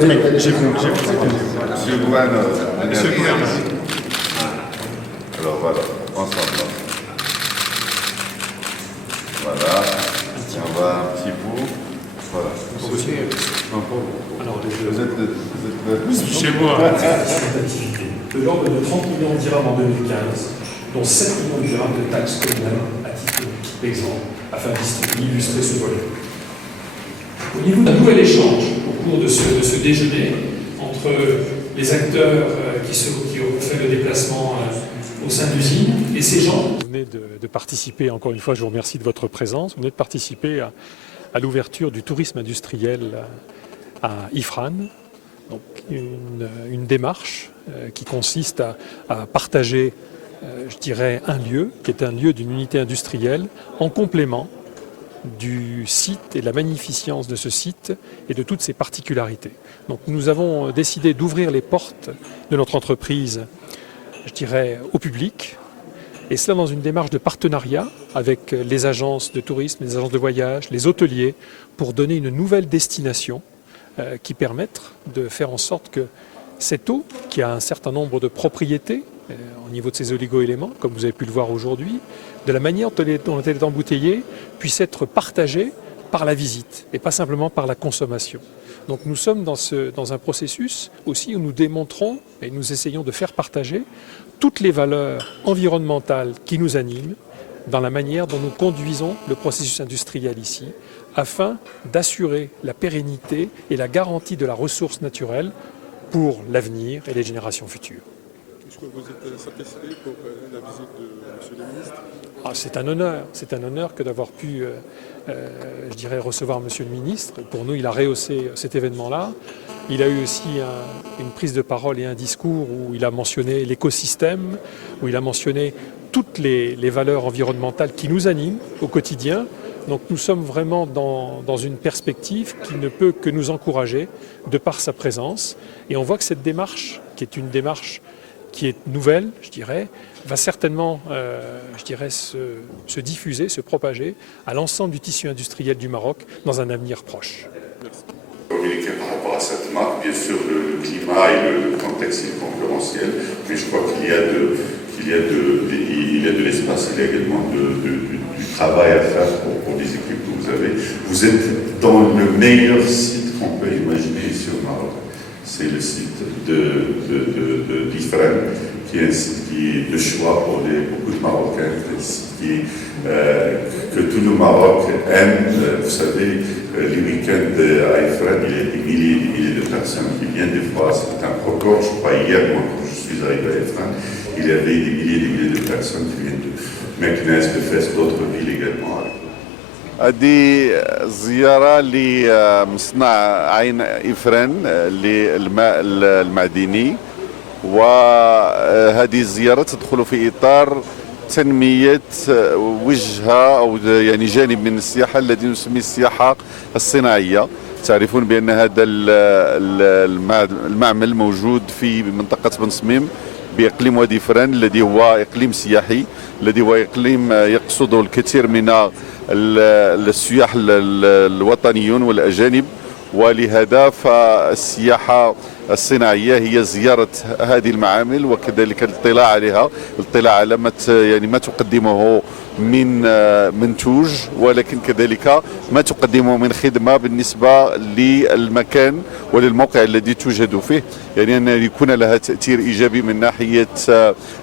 J'ai vu. Monsieur le gouverneur. Monsieur le gouverneur. Alors voilà, ensemble. Voilà. On va un petit bout. Voilà. Alors, Vous êtes chez moi. De l'ordre de 30 millions de dirhams en 2015, dont 7 millions de dirhams de taxes communales à titre d'exemple, afin d'illustrer ce volet. Au niveau d'un nouvel échange au cours de ce déjeuner entre les acteurs qui ont fait le déplacement au sein de l'usine et ces gens. Vous venez de participer, encore une fois, je vous remercie de votre présence, vous venez de participer à l'ouverture du tourisme industriel à Ifran. Donc une démarche qui consiste à partager, je dirais, un lieu, qui est un lieu d'une unité industrielle, en complément du site et de la magnificence de ce site et de toutes ses particularités. Donc nous avons décidé d'ouvrir les portes de notre entreprise, je dirais, au public, et cela dans une démarche de partenariat avec les agences de tourisme, les agences de voyage, les hôteliers, pour donner une nouvelle destination qui permette de faire en sorte que cette eau, qui a un certain nombre de propriétés au niveau de ses oligo-éléments, comme vous avez pu le voir aujourd'hui, de la manière dont elle est embouteillée, puisse être partagée par la visite et pas simplement par la consommation. Donc nous sommes dans un processus aussi où nous démontrons et nous essayons de faire partager toutes les valeurs environnementales qui nous animent dans la manière dont nous conduisons le processus industriel ici, afin d'assurer la pérennité et la garantie de la ressource naturelle pour l'avenir et les générations futures. Est-ce que vous êtes satisfait pour la visite de M. le ministre? C'est un honneur que d'avoir pu, je dirais, recevoir Monsieur le ministre. Pour nous, il a rehaussé cet événement-là. Il a eu aussi une prise de parole et un discours où il a mentionné l'écosystème, où il a mentionné toutes les valeurs environnementales qui nous animent au quotidien. Donc nous sommes vraiment dans une perspective qui ne peut que nous encourager de par sa présence. Et on voit que cette démarche, qui est une démarche qui est nouvelle, je dirais, va certainement, je dirais, se diffuser, se propager à l'ensemble du tissu industriel du Maroc dans un avenir proche. Communiquer par rapport à cette marque, bien sûr le climat et le contexte est concurrentiel, mais je crois qu'il y a de l'espace, il y a également du travail à faire pour les équipes que vous avez. Vous êtes dans le meilleur site qu'on peut imaginer ici au Maroc. C'est le site d'Ifran, qui est un site qui est de choix pour beaucoup de Marocains, un site que tout le Maroc aime. Vous savez, les week-ends à Ifran, il y a des milliers de personnes qui viennent des fois. C'est un record, je crois, hier, moi, quand je suis arrivé à Ifran, il y avait des milliers de personnes qui viennent de Meknès, de Fès, d'autres villes également. هذه زيارة لمصنع عين إفران للماء المعدني، وهذه الزيارة تدخل في إطار تنمية وجهة أو يعني جانب من السياحة الذي نسميه السياحة الصناعية. تعرفون بأن هذا المعمل موجود في منطقة بن صميم بإقليم وادي فران، الذي هو إقليم سياحي، الذي هو إقليم يقصده الكثير من السياح الوطنيون والأجانب، ولهذا فالسياحة الصناعية هي زيارة هذه المعامل وكذلك الاطلاع عليها، الاطلاع على ما تقدمه من منتوج، ولكن كذلك ما تقدمه من خدمة بالنسبة للمكان وللموقع الذي توجد فيه، يعني أن يكون لها تأثير إيجابي من ناحية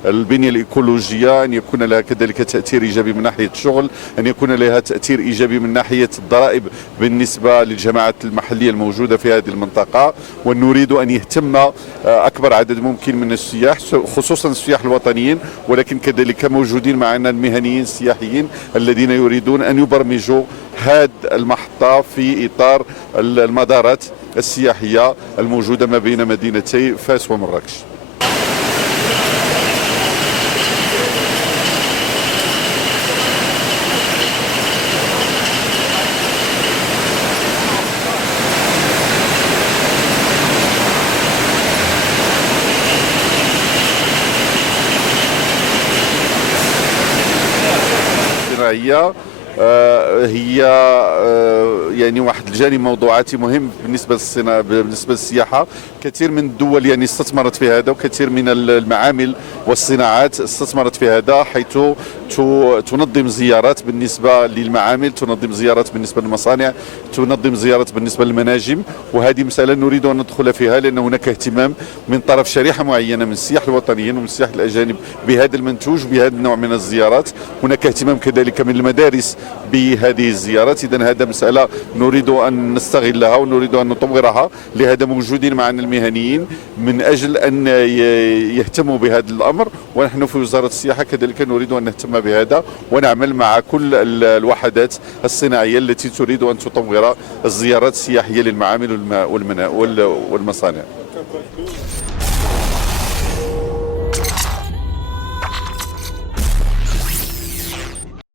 البنية الإيكولوجية، أن يكون لها كذلك تأثير إيجابي من ناحية الشغل، أن يكون لها تأثير إيجابي من ناحية الضرائب بالنسبة للجماعات المحلية الموجودة في هذه المنطقة. ونريد أن يهتم أكبر عدد ممكن من السياح، خصوصا السياح الوطنيين، ولكن كذلك موجودين معنا المهنيين السياحيين الذين يريدون أن يبرمجوا هذه المحطة في إطار المدارات السياحية الموجودة ما بين مدينتي فاس ومراكش. هي يعني واحد الجانب موضوعاتي مهم بالنسبه للصناعه، بالنسبه للسياحه. كثير من الدول يعني استثمرت في هذا، وكثير من المعامل والصناعات استثمرت في هذا، حيث تنظم زيارات بالنسبه للمعامل، تنظم زيارات بالنسبه للمصانع، تنظم زيارات بالنسبه للمناجم. وهذه مساله نريد ان ندخل فيها، لان هناك اهتمام من طرف شريحه معينه من السياح الوطنيين ومن السياح الاجانب بهذا المنتوج، بهذا النوع من الزيارات. هناك اهتمام كذلك من المدارس بهذه الزيارات. اذا هذا مساله نريد ان نستغلها ونريد ان نطورها، لهذا موجودين معنا المهنيين من اجل ان يهتموا بهذا الامر. ونحن في وزاره السياحه كذلك نريد ان نهتم بهذا، ونعمل مع كل الوحدات الصناعيه التي تريد ان تطور الزيارات السياحيه للمعامل والمصانع.